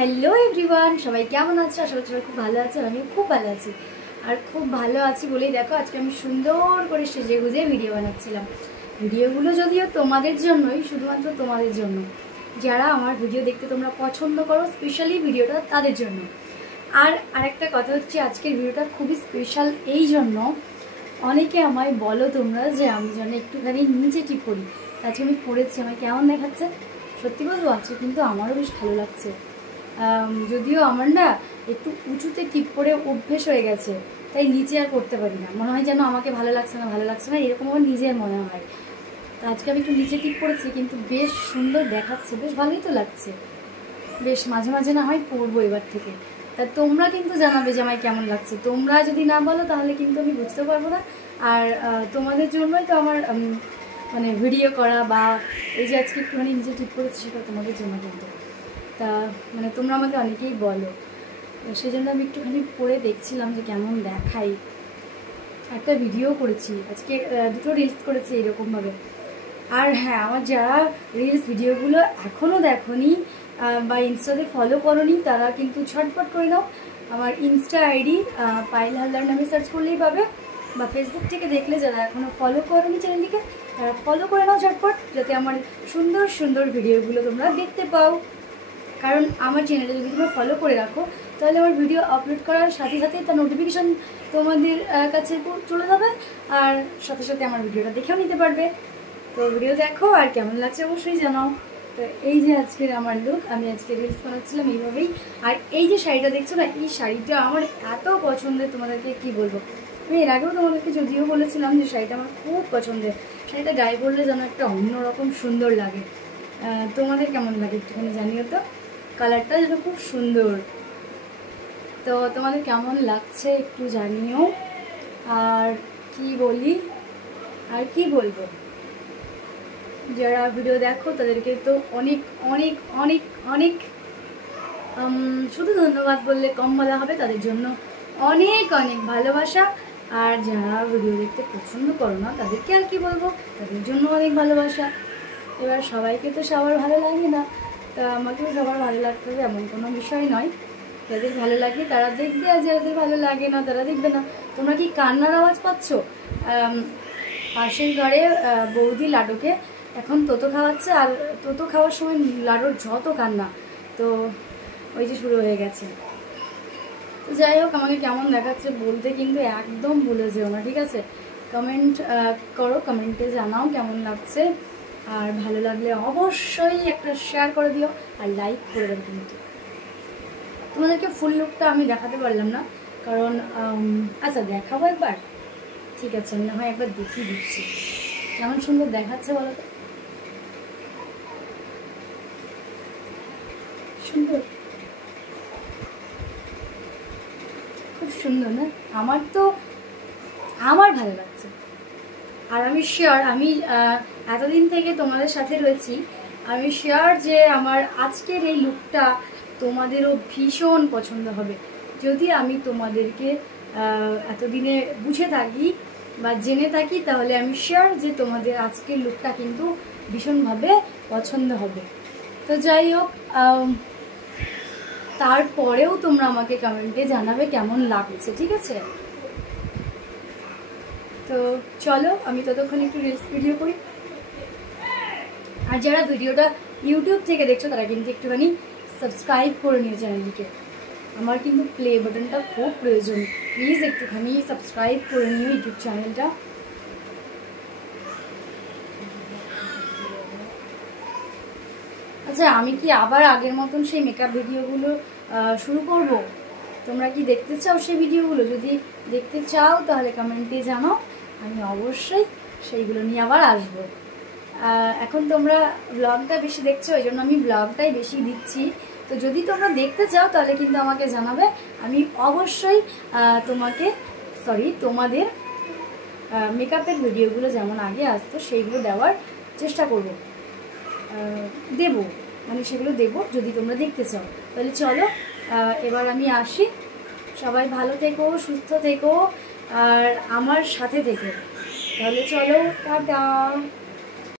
Hello everyone, সবাই কেমন আছে? আশা করছি সবাই খুব ভালো আছে। আমি খুব ভালো আছি, আর খুব ভালো আছি বলেই দেখো আজকে আমি সুন্দর করে সেজে গুজে ভিডিও বানাচ্ছিলাম। ভিডিওগুলো যদিও তোমাদের জন্যই, শুধুমাত্র তোমাদের জন্য, যারা আমার ভিডিও দেখতে তোমরা পছন্দ করো, স্পেশালি ভিডিওটা তাদের জন্য। আর আরেকটা কথা হচ্ছে, আজকের ভিডিওটা খুবই স্পেশাল এই জন্য, অনেকে আমায় বলো তোমরা যে আমি যেন একটুখানি নিচে টিপ করি। আজকে আমি পড়েছি, আমায় কেমন দেখাচ্ছে সত্যি বলবো, আছে কিন্তু আমারও বেশ ভালো লাগছে। যদিও আমার না একটু উঁচুতে টিপ করে অভ্যেস হয়ে গেছে, তাই নিচে আর করতে পারি না। মনে হয় যেন আমাকে ভালো লাগছে না এরকম আমার নিজের মনে হয়। তো আজকে আমি একটু নিচে টিপ করেছি, কিন্তু বেশ সুন্দর দেখাচ্ছে, বেশ ভালোই তো লাগছে। বেশ মাঝে মাঝে না হয় পরবো এবার থেকে। তা তোমরা কিন্তু জানাবে যে আমায় কেমন লাগছে। তোমরা যদি না বলো তাহলে কিন্তু আমি বুঝতে পারবো না। আর তোমাদের জন্যই তো আমার মানে ভিডিও করা, বা এই যে আজকে একটুখানি নিজে টিপ করেছি সেটা তোমাদের জন্য। কিন্তু তা মানে তোমরা আমাকে অনেকেই বলো, সেই জন্য আমি একটুখানি পরে দেখছিলাম যে কেমন দেখাই। একটা ভিডিও করেছি আজকে, দুটো রিলস করেছি এরকমভাবে। আর হ্যাঁ, আমার যারা রিলস ভিডিওগুলো এখনও দেখোনি বা ইনস্টাতে ফলো করোনি, তারা কিন্তু ঝটপট করে নাও। আমার ইনস্টা আইডি পায়েল হালদার নামে সার্চ করলেই পাবে, বা ফেসবুক থেকে দেখলে যারা এখনও ফলো করোনি চ্যানেলটিকে, তারা ফলো করে নাও ঝটপট, যাতে আমার সুন্দর সুন্দর ভিডিওগুলো তোমরা দেখতে পাও। কারণ আমার চ্যানেলটা যদি তোমরা ফলো করে রাখো, তাহলে আমার ভিডিও আপলোড করার সাথে সাথে তার নোটিফিকেশান তোমাদের কাছে চলে যাবে, আর সাথে সাথে আমার ভিডিওটা দেখেও নিতে পারবে। তো ভিডিও দেখো, আর কেমন লাগছে অবশ্যই জানাও। তো এই যে আজকের আমার লুক, আমি আজকে রিলস বানাচ্ছিলাম এইভাবেই। আর এই যে শাড়িটা দেখছো না, এই শাড়িটা আমার এত পছন্দের, তোমাদেরকে কি বলবো। আমি এর আগেও তোমাদেরকে যদিও বলেছিলাম যে শাড়িটা আমার খুব পছন্দের। শাড়িটা গায়ে পরলে যেন একটা অন্যরকম সুন্দর লাগে। তোমাদের কেমন লাগে একটুখানি জানিও তো। কালারটা যেন খুব সুন্দর। তো তোমাদের কেমন লাগছে একটু জানিও। আর কি বলি, আর কি বলবো, যারা ভিডিও দেখো তাদেরকে তো অনেক অনেক অনেক অনেক শুধু ধন্যবাদ বললে কম বলা হবে, তাদের জন্য অনেক অনেক ভালোবাসা। আর যারা ভিডিও দেখতে পছন্দ করো না, তাদেরকে আর কি বলবো, তাদের জন্য অনেক ভালোবাসা। এবার সবাইকে তো সবার ভালো লাগে না, তা আমাকেও সবার ভালো লাগতে হবে এমন কোনো বিষয় নয়। যাদের ভালো লাগে তারা দেখবে, আর যাদের ভালো লাগে না তারা দেখবে না। তোমরা কি কান্নার আওয়াজ পাচ্ছ? পাশের ঘরে বৌদি লাডুকে এখন তোতো খাওয়াচ্ছে, আর তোতো খাওয়ার সময় লাডুর যত কান্না, তো ওই যে শুরু হয়ে গেছে। তো যাই হোক, আমাকে কেমন দেখাচ্ছে বলতে কিন্তু একদম ভুলে যেও না, ঠিক আছে? কমেন্ট করো, কমেন্টে জানাও কেমন লাগছে। আর ভালো লাগলে অবশ্যই একটা শেয়ার করে দিও, আর লাইক করে দেবে। কিন্তু তোমাদেরকে ফুল লুকটা আমি দেখাতে পারলাম না, কারণ আচ্ছা দেখাবো একবার, ঠিক আছে? আমি না হয় একবার দেখিয়ে দিচ্ছি কেমন সুন্দর দেখাচ্ছে বলো তো। সুন্দর, খুব সুন্দর না? আমার ভালো লাগছে। আর আমি শিওর, আমি এতদিন থেকে তোমাদের সাথে রয়েছি, আমি শিওর যে আমার আজকের এই লুকটা তোমাদেরও ভীষণ পছন্দ হবে। যদি আমি তোমাদেরকে এতদিনে বুঝে থাকি বা জেনে থাকি, তাহলে আমি শিওর যে তোমাদের আজকের লুকটা কিন্তু ভীষণভাবে পছন্দ হবে। তো যাই হোক, তারপরেও তোমরা আমাকে কমেন্টে জানাবে কেমন লাগছে, ঠিক আছে? তো চলো, আমি ততক্ষণ একটু রিলস ভিডিও করি। আর যারা ভিডিওটা ইউটিউব থেকে দেখছো, তারা কিন্তু একটুখানি সাবস্ক্রাইব করে নিও চ্যানেলটিকে। আমার কিন্তু প্লে বাটনটা খুব প্রয়োজন, প্লিজ একটুখানি সাবস্ক্রাইব করে নিও ইউটিউব চ্যানেলটা। আচ্ছা, আমি কি আবার আগের মতন সেই মেকআপ ভিডিওগুলো শুরু করব? তোমরা কি দেখতে চাও সেই ভিডিওগুলো? যদি দেখতে চাও তাহলে কমেন্টে জানাও, আমি অবশ্যই সেইগুলো নিয়ে আবার আসবো। এখন তোমরা ব্লগটা বেশি দেখছো, ওই জন্য আমি ব্লগটাই বেশি দিচ্ছি। তো যদি তোমরা দেখতে চাও তাহলে কিন্তু আমাকে জানাবে, আমি অবশ্যই তোমাদের মেকআপের ভিডিওগুলো যেমন আগে আসতো সেইগুলো দেওয়ার চেষ্টা করব, সেগুলো দেবো যদি তোমরা দেখতে চাও। তাহলে চলো, এবার আমি আসি। সবাই ভালো থেকো, সুস্থ থেকো, আর আমার সাথে থেকো। তাহলে চলো, টাটা।